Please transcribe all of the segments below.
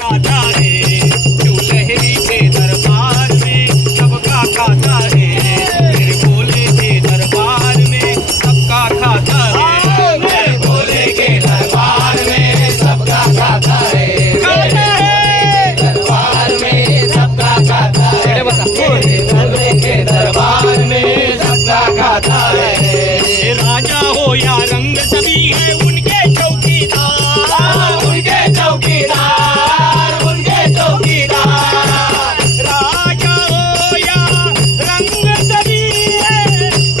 खाता है, चुलहरी के दरबार में सबका खाता है, मेरे भोले के दरबार में सबका खाता है, मेरे भोले के दरबार में सबका खाता है, खाता है। दरबार में सबका खाता है, मेरे भोले के दरबार में सबका खाता है। ये राजा हो या रंग सभी है उनके चौकीदार, उनके चौकीदार, उनके चौकीदार, राजा हो या रंग सभी है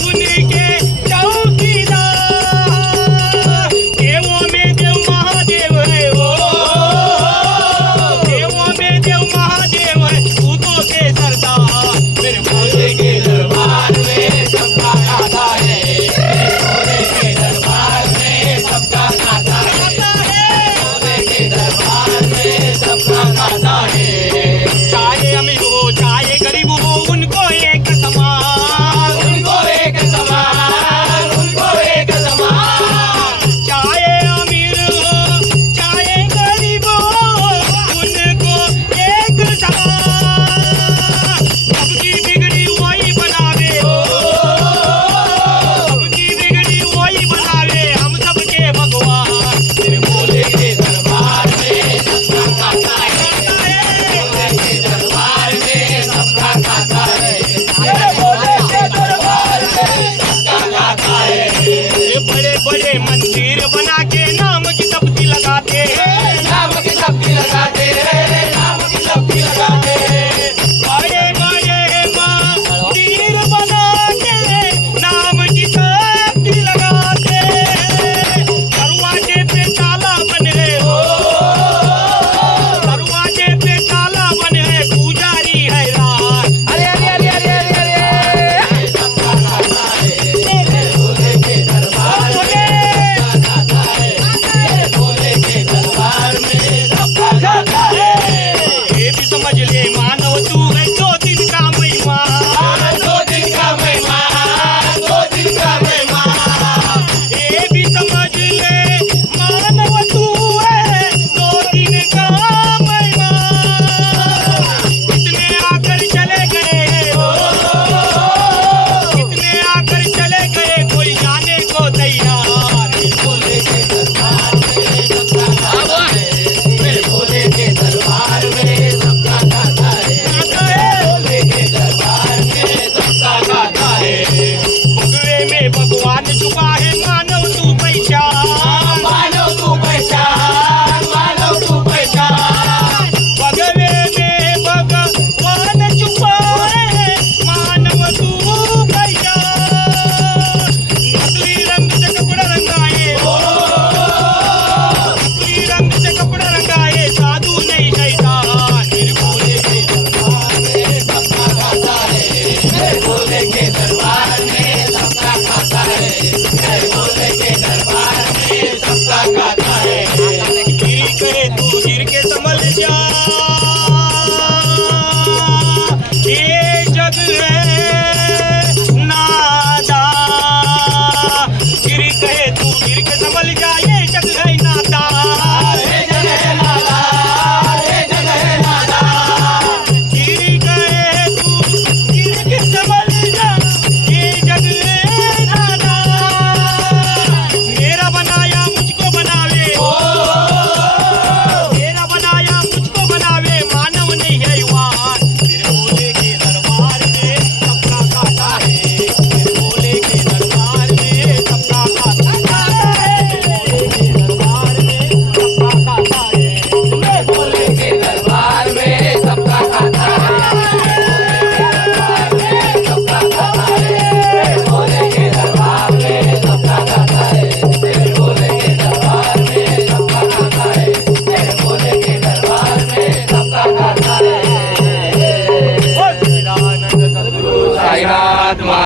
उनके चौकीदार, देवों में देव महादेव है वो, देवों में देव महादेव है भूतों के सरदार, मेरे भोले के दरबार में सबका खाता है, मेरे भोले के दरबार में सबका खाता है, भोले के दरबार में सबका खाता है। चाहे अमीर हो चाहे गरीब हो उनको एक समान, उनको एक समान, उनको एक समान, चाहे अमीर हो चाहे गरीब हो उनको एक समान, सबकी बिगड़ी वही बनावे हो, सबकी बिगड़ी वही बनावे हम सबके भगवान, मेरे भोले के दरबार में सबका खाता है, भोले के दरबार में सबका खाता है, मेरे भोले के दरबार में सबका खाता है। ये बड़े बड़े मंदिर बना के नाम की तब्दी लगाते हैं, नाम की तब्दी लगाते हैं,